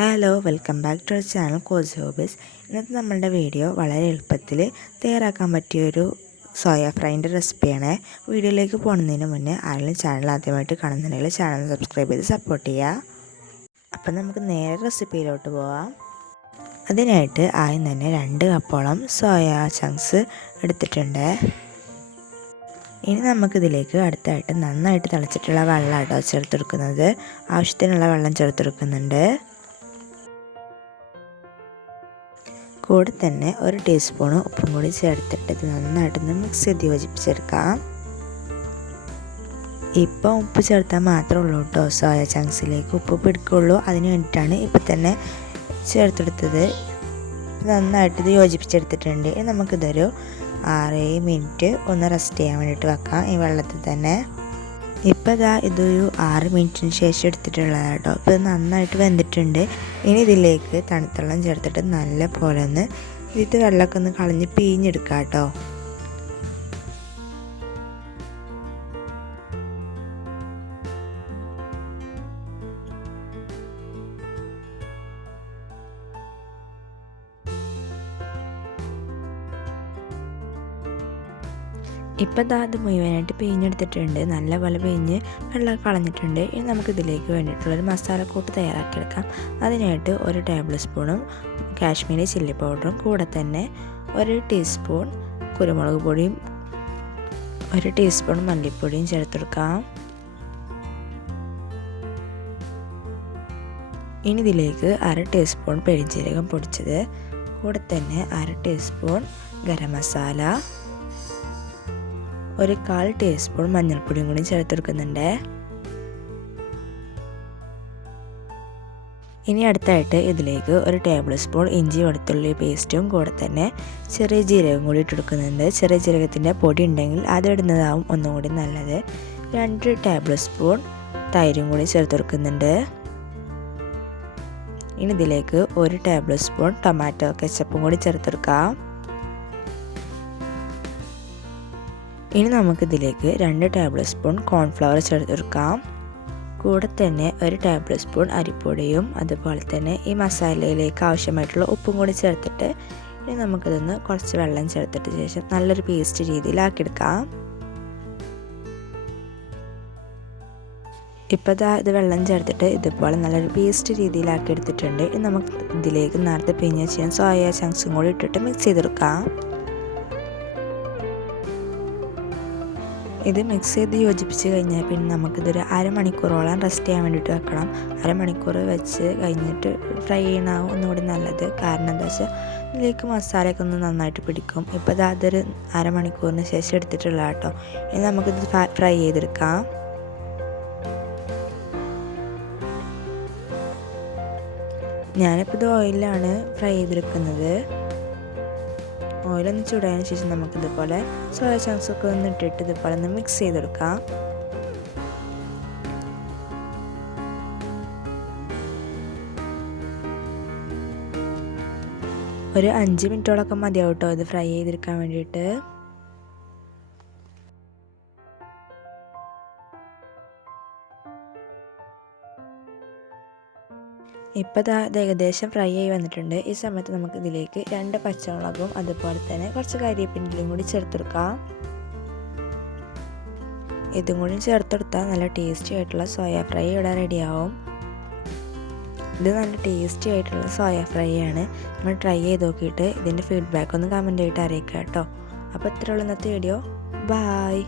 Hello, welcome back to our channel കോസ് hobbies. ഇന്നത്തെ നമ്മളുടെ വീഡിയോ വളരെ എളുപ്പത്തിൽ തയ്യാറാക്കാൻ പറ്റിയൊരു സോയ ഫ്രൈൻ്റെ റെസിപ്പിയാണ്. വീഡിയോയിലേക്ക് പോകുന്നതിന് മുന്നേ ആരെങ്കിലും ചാനൽ ആദ്യമായിട്ട് കാണുന്നുണ്ടെങ്കിൽ ചാനൽ സബ്സ്ക്രൈബ് ചെയ്ത് സപ്പോർട്ട് ചെയ്യുക. അപ്പം നമുക്ക് നേരെ റെസിപ്പിയിലോട്ട് പോവാം. അതിനായിട്ട് ആദ്യം തന്നെ 2 കപ്പോളം സോയ ചങ്ക്സ് എടുത്തിട്ടുണ്ട്. ഇനി നമുക്കിതിലേക്ക് അടുത്തായിട്ട് നന്നായിട്ട് തിളച്ചിട്ടുള്ള വെള്ളമാട്ടോ ചേർത്തെടുക്കുന്നത്. ആവശ്യത്തിനുള്ള വെള്ളം ചേർത്തെടുക്കുന്നുണ്ട്. കൂടെ തന്നെ 1 ടീസ്പൂൺ ഉപ്പും കൂടി ചേർത്തിട്ട് ഇത് നന്നായിട്ടൊന്ന് മിക്സ് ചെയ്ത് യോജിപ്പിച്ചെടുക്കാം. ഇപ്പം ഉപ്പ് ചേർത്താൽ മാത്രമേ ഉള്ളൂ കേട്ടോ സോയ ചങ്ക്സിലേക്ക് ഉപ്പ് പിടിക്കുള്ളൂ. അതിന് വേണ്ടിയിട്ടാണ് ഇപ്പം തന്നെ ചേർത്തെടുത്തത്. നന്നായിട്ട് ഇത് യോജിപ്പിച്ചെടുത്തിട്ടുണ്ട്. ഇനി നമുക്കിതൊരു 6-7 മിനിറ്റ് ഒന്ന് റെസ്റ്റ് ചെയ്യാൻ വേണ്ടിയിട്ട് വെക്കാം ഈ വെള്ളത്തിൽ തന്നെ. ഇപ്പോൾ ഇതൊരു 6 മിനിറ്റിന് ശേഷം എടുത്തിട്ടുള്ളതാണ് കേട്ടോ. ഇപ്പോൾ ഇത് നന്നായിട്ട് വെന്തിട്ടുണ്ട്. ഇനി ഇതിലേക്ക് തണുത്തവെള്ളം ചേർത്തിട്ട് നല്ല പോലെ ഒന്ന് ഇതിൽ വെള്ളമൊക്കെ ഒന്ന് കളഞ്ഞ് പിഴിഞ്ഞെടുക്കാം കേട്ടോ. ഇപ്പം അത് മുഴുവനായിട്ട് പിഴിഞ്ഞെടുത്തിട്ടുണ്ട്. നല്ലപോലെ പിഴിഞ്ഞ് വെള്ളം കളഞ്ഞിട്ടുണ്ട്. ഇനി നമുക്കിതിലേക്ക് വേണ്ടിയിട്ടുള്ളൊരു മസാലക്കൂട്ട് തയ്യാറാക്കിയെടുക്കാം. അതിനായിട്ട് 1 ടേബിൾ സ്പൂണും കാശ്മീരി ചില്ലി പൗഡറും കൂടെ തന്നെ 1 ടീസ്പൂൺ കുരുമുളക് പൊടിയും 1 ടീസ്പൂൺ മല്ലിപ്പൊടിയും ചേർത്തെടുക്കാം. ഇനി ഇതിലേക്ക് 1/2 ടീസ്പൂൺ പെരിഞ്ജീരകം പൊടിച്ചത്, കൂടെ തന്നെ 1/2 ടീസ്പൂൺ ഗരം മസാല, 1/4 ടീസ്പൂൺ മഞ്ഞൾപ്പൊടിയും കൂടി ചേർത്തെടുക്കുന്നുണ്ട്. ഇനി അടുത്തായിട്ട് ഇതിലേക്ക് 1 ടേബിൾ സ്പൂൺ ഇഞ്ചി വെളുത്തുള്ളി പേസ്റ്റും കൂടെ തന്നെ ചെറിയ ജീരകം കൂടി ഇട്ടെടുക്കുന്നുണ്ട്. ചെറിയ ജീരകത്തിൻ്റെ പൊടി ഉണ്ടെങ്കിൽ അതിടുന്നതാവും ഒന്നും കൂടി നല്ലത്. 2 ടേബിൾ സ്പൂൺ തൈരും കൂടി ചേർത്തെടുക്കുന്നുണ്ട്. ഇനി ഇതിലേക്ക് 1 ടേബിൾ സ്പൂൺ ടൊമാറ്റോ കെച്ചപ്പും കൂടി ചേർത്തെടുക്കാം. ഇനി നമുക്കിതിലേക്ക് 2 ടേബിൾ സ്പൂൺ കോൺഫ്ലവർ ചേർത്തെടുക്കാം. കൂടെ തന്നെ 1 ടേബിൾ സ്പൂൺ അരിപ്പൊടിയും അതുപോലെ തന്നെ ഈ മസാലയിലേക്ക് ആവശ്യമായിട്ടുള്ള ഉപ്പും കൂടി ചേർത്തിട്ട് ഇനി നമുക്കിതൊന്ന് കുറച്ച് വെള്ളം ചേർത്തിട്ട് ശേഷം നല്ലൊരു പേസ്റ്റ് രീതിയിലാക്കിയെടുക്കാം. ഇപ്പോൾ ഇത് വെള്ളം ചേർത്തിട്ട് ഇതുപോലെ നല്ലൊരു പേസ്റ്റ് രീതിയിലാക്കി എടുത്തിട്ടുണ്ട്. ഇനി നമുക്ക് ഇതിലേക്ക് നേരത്തെ പിഴിഞ്ഞ് വെച്ച സോയ ചങ്ക്സും കൂടി ഇട്ടിട്ട് മിക്സ് ചെയ്തെടുക്കാം. ഇത് മിക്സ് ചെയ്ത് യോജിപ്പിച്ച് കഴിഞ്ഞാൽ പിന്നെ നമുക്കിതൊരു 1/2 മണിക്കൂറോളം റെസ്റ്റ് ചെയ്യാൻ വേണ്ടിയിട്ട് വെക്കണം. 1/2 മണിക്കൂർ വെച്ച് കഴിഞ്ഞിട്ട് ഫ്രൈ ചെയ്യണമാവും ഒന്നുകൂടി നല്ലത്. കാരണം എന്താ വെച്ചാൽ ഇതിലേക്ക് മസാലയൊക്കെ ഒന്ന് നന്നായിട്ട് പിടിക്കും. ഇപ്പോൾ അതൊരു 1/2 മണിക്കൂറിന് ശേഷം എടുത്തിട്ടുള്ള കേട്ടോ. ഇനി നമുക്കിത് ഫ്രൈ ചെയ്തെടുക്കാം. ഞാനിപ്പോൾ ഇത് ഓയിലാണ് ഫ്രൈ ചെയ്തെടുക്കുന്നത്. ഓയിലൊന്ന് ചൂടായതിനു ശേഷം നമുക്കിതുപോലെ സോയ ചങ്ക്സൊക്കെ ഒന്ന് ഇട്ടിട്ട് ഇതുപോലെ ഒന്ന് മിക്സ് ചെയ്തെടുക്കാം. ഒരു 5 മിനിറ്റോളൊക്കെ മതിയാവും കേട്ടോ ഇത് ഫ്രൈ ചെയ്തെടുക്കാൻ വേണ്ടിയിട്ട്. ഇപ്പോൾ ഇത് ഏകദേശം ഫ്രൈ ആയി വന്നിട്ടുണ്ട്. ഈ സമയത്ത് നമുക്ക് ഇതിലേക്ക് 2 പച്ചമുളകും അതുപോലെ തന്നെ കുറച്ച് കരിവേപ്പിലയും കൂടി ചേർത്തെടുക്കാം. ഇതും കൂടി ചേർത്തെടുത്താൽ നല്ല ടേസ്റ്റി ആയിട്ടുള്ള സോയ ഫ്രൈ ഇവിടെ റെഡിയാവും. ഇത് നല്ല ടേസ്റ്റി ആയിട്ടുള്ള സോയ ഫ്രൈ ആണ്. നിങ്ങൾ ട്രൈ ചെയ്ത് നോക്കിയിട്ട് ഇതിൻ്റെ ഫീഡ്ബാക്ക് ഒന്ന് കമൻ്റ് ആയിട്ട് അറിയിക്കുക കേട്ടോ. അപ്പോൾ ഇത്രയുള്ള ഇന്നത്തെ വീഡിയോ. ബൈ.